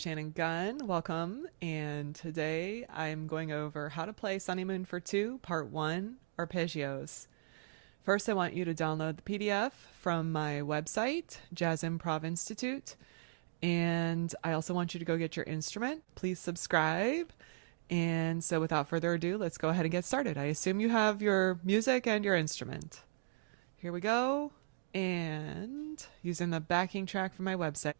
Shannon Gunn. Welcome. And today I'm going over how to play Sonnymoon for Two, Part 1, Arpeggios. First, I want you to download the PDF from my website, Jazz Improv Institute. And I also want you to go get your instrument. Please subscribe. And so without further ado, let's go ahead and get started. I assume you have your music and your instrument. Here we go. And using the backing track from my website.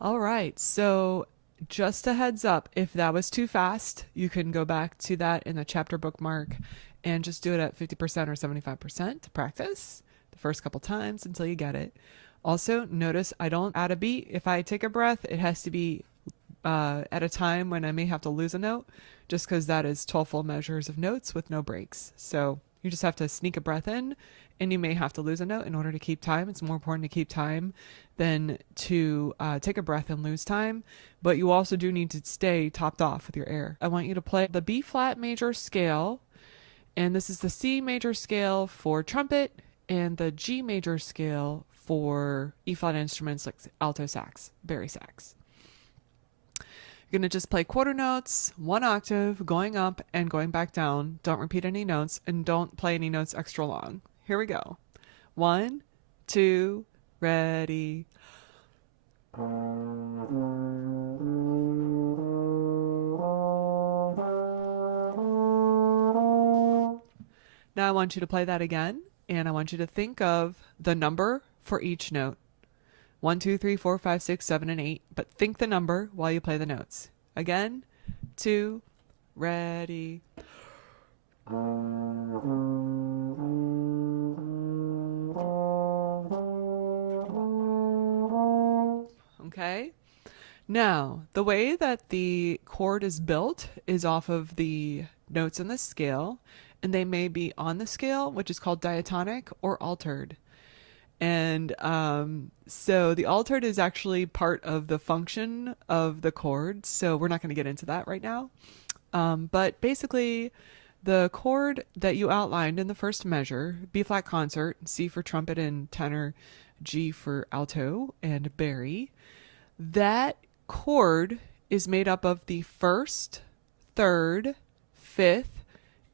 All right, so just a heads up, if that was too fast, you can go back to that in the chapter bookmark and just do it at 50% or 75% to practice the first couple times until you get it. Also, notice I don't add a beat. If I take a breath, it has to be at a time when I may have to lose a note, just because that is 12 full measures of notes with no breaks. So you just have to sneak a breath in, and you may have to lose a note in order to keep time. It's more important to keep time than to take a breath and lose time, but you also do need to stay topped off with your air. I want you to play the B flat major scale, and this is the C major scale for trumpet and the G major scale for E flat instruments like alto sax, bari sax. You're going to just play quarter notes, one octave, going up and going back down. Don't repeat any notes, and don't play any notes extra long. Here we go. 1, 2, ready. Now I want you to play that again, and I want you to think of the number for each note. 1, 2, 3, 4, 5, 6, 7, and 8, but think the number while you play the notes. Again, 2, ready. Okay. Now, the way that the chord is built is off of the notes in the scale, and they may be on the scale, which is called diatonic, or altered. And so the altered is actually part of the function of the chord, so we're not going to get into that right now. But basically, the chord that you outlined in the first measure, B flat concert, C for trumpet and tenor, G for alto and bari, that chord is made up of the first, third, fifth,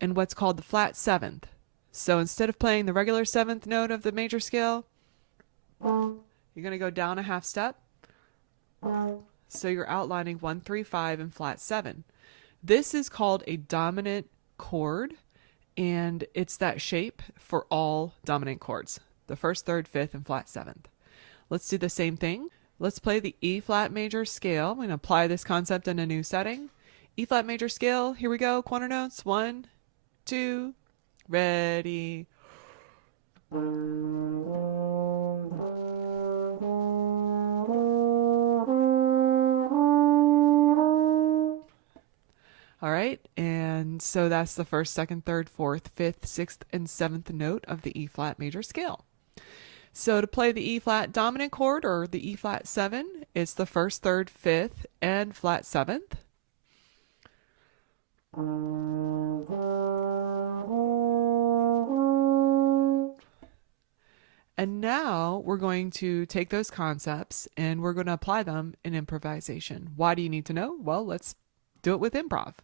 and what's called the flat seventh. So instead of playing the regular seventh note of the major scale, you're going to go down a half step. So you're outlining 1, 3, 5 and flat 7. This is called a dominant chord, and it's that shape for all dominant chords. The first, third, fifth, and flat 7th. Let's do the same thing. Let's play the E flat major scale. I'm going to apply this concept in a new setting. E flat major scale, here we go. Corner notes, 1, 2, ready. All right, and so that's the first, second, third, fourth, fifth, sixth, and seventh note of the E flat major scale. So to play the E flat dominant chord, or the E flat 7, it's the first, third, fifth, and flat 7th. And now we're going to take those concepts and we're going to apply them in improvisation. Why do you need to know? Well, let's do it with improv.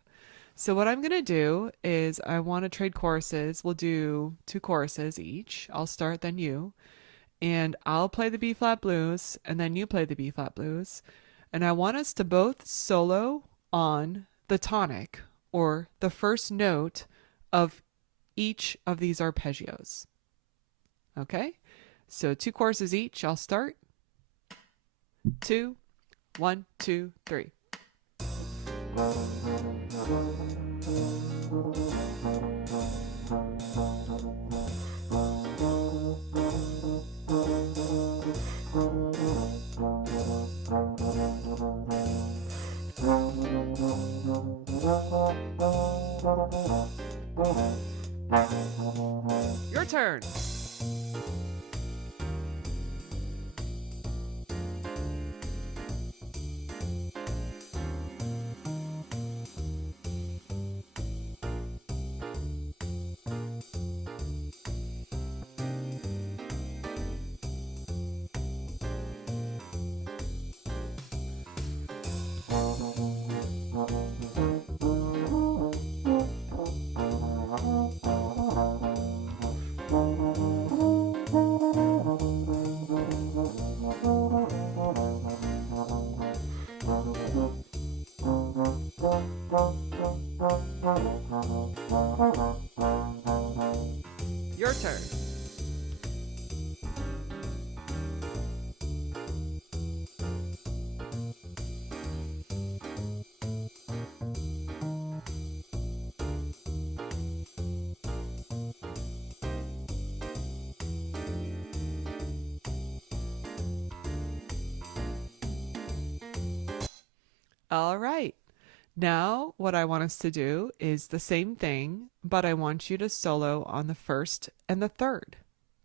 So what I'm going to do is I want to trade choruses. We'll do 2 choruses each. I'll start, then you. And I'll play the B flat blues, and then you play the B flat blues. And I want us to both solo on the tonic, or the first note of each of these arpeggios. Okay? So 2 choruses each. I'll start. 2, 1, 2, 3. Your turn. All right. Now, what I want us to do is the same thing, but I want you to solo on the first and the third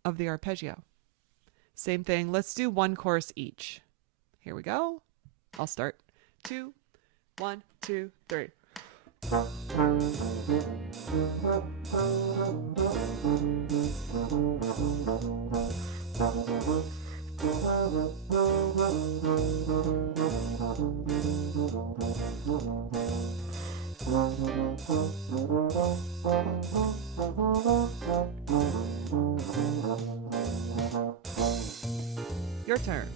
of the arpeggio. Same thing. Let's do one chorus each. Here we go. I'll start. 2, 1, 2, 3. Your turn.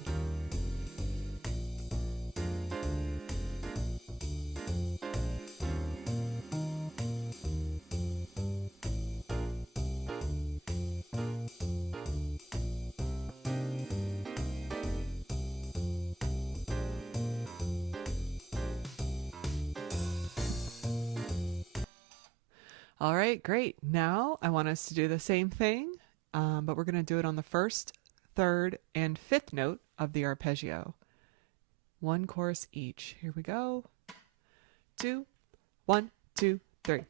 All right, great. Now I want us to do the same thing, but we're going to do it on the first, third, and fifth note of the arpeggio. One chorus each. Here we go. 2, 1, 2, 3.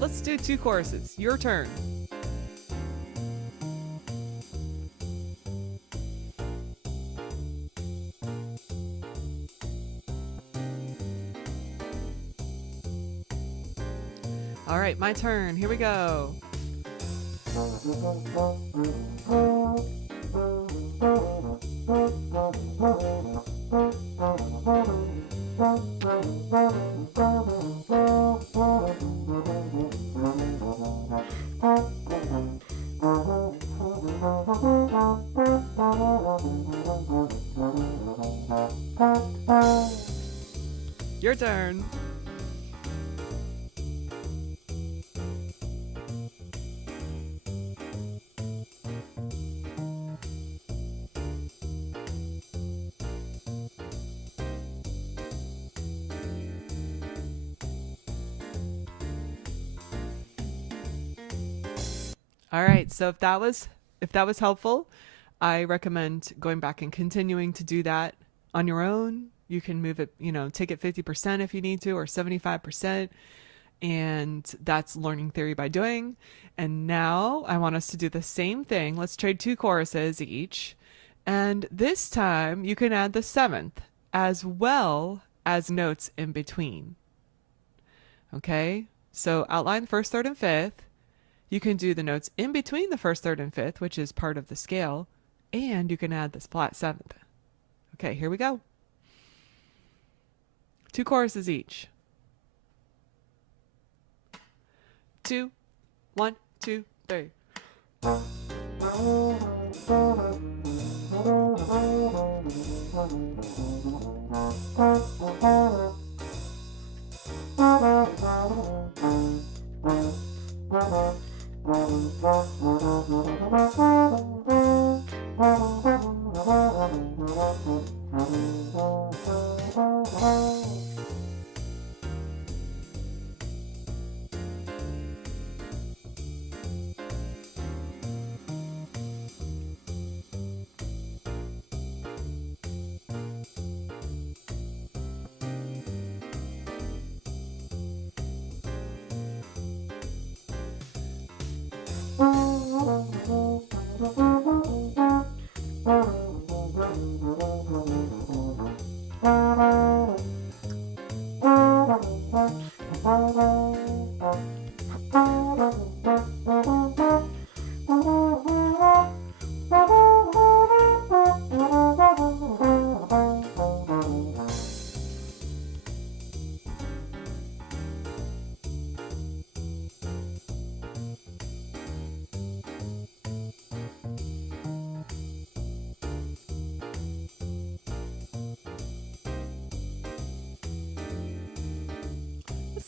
Let's do 2 choruses. Your turn. All right, my turn. Here we go. Your turn. All right, so if that was helpful, I recommend going back and continuing to do that on your own. You can move it, take it 50% if you need to, or 75%. And that's learning theory by doing. And now I want us to do the same thing. Let's trade 2 choruses each. And this time you can add the 7th as well as notes in between. Okay, so outline first, third, and fifth. You can do the notes in between the first, third, and fifth, which is part of the scale, and you can add this flat 7th. Okay, here we go. 2 choruses each. 2, 1, 2, 3.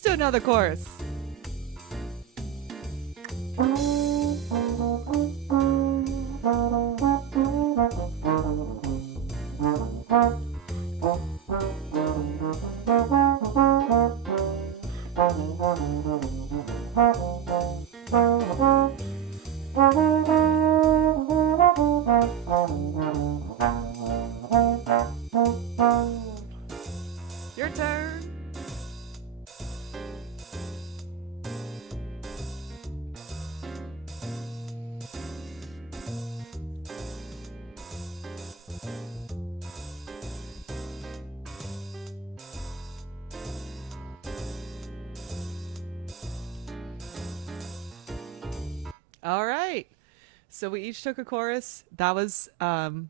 Let's do another chorus. Your turn. All right. So we each took a chorus. That was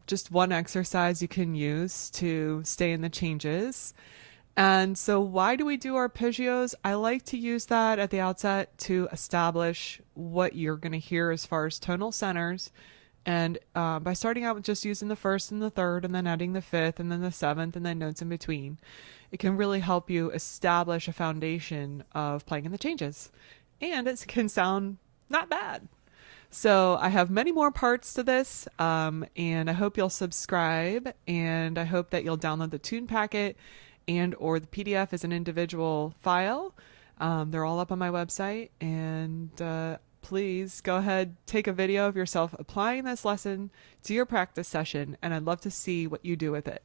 just one exercise you can use to stay in the changes. And so, why do we do arpeggios? I like to use that at the outset to establish what you're going to hear as far as tonal centers. And by starting out with just using the first and the third, and then adding the fifth, and then the seventh, and then notes in between, it can really help you establish a foundation of playing in the changes. And it can sound not bad. So I have many more parts to this, and I hope you'll subscribe, and I hope that you'll download the tune packet and or the PDF as an individual file. They're all up on my website, and please go ahead, take a video of yourself applying this lesson to your practice session, and I'd love to see what you do with it.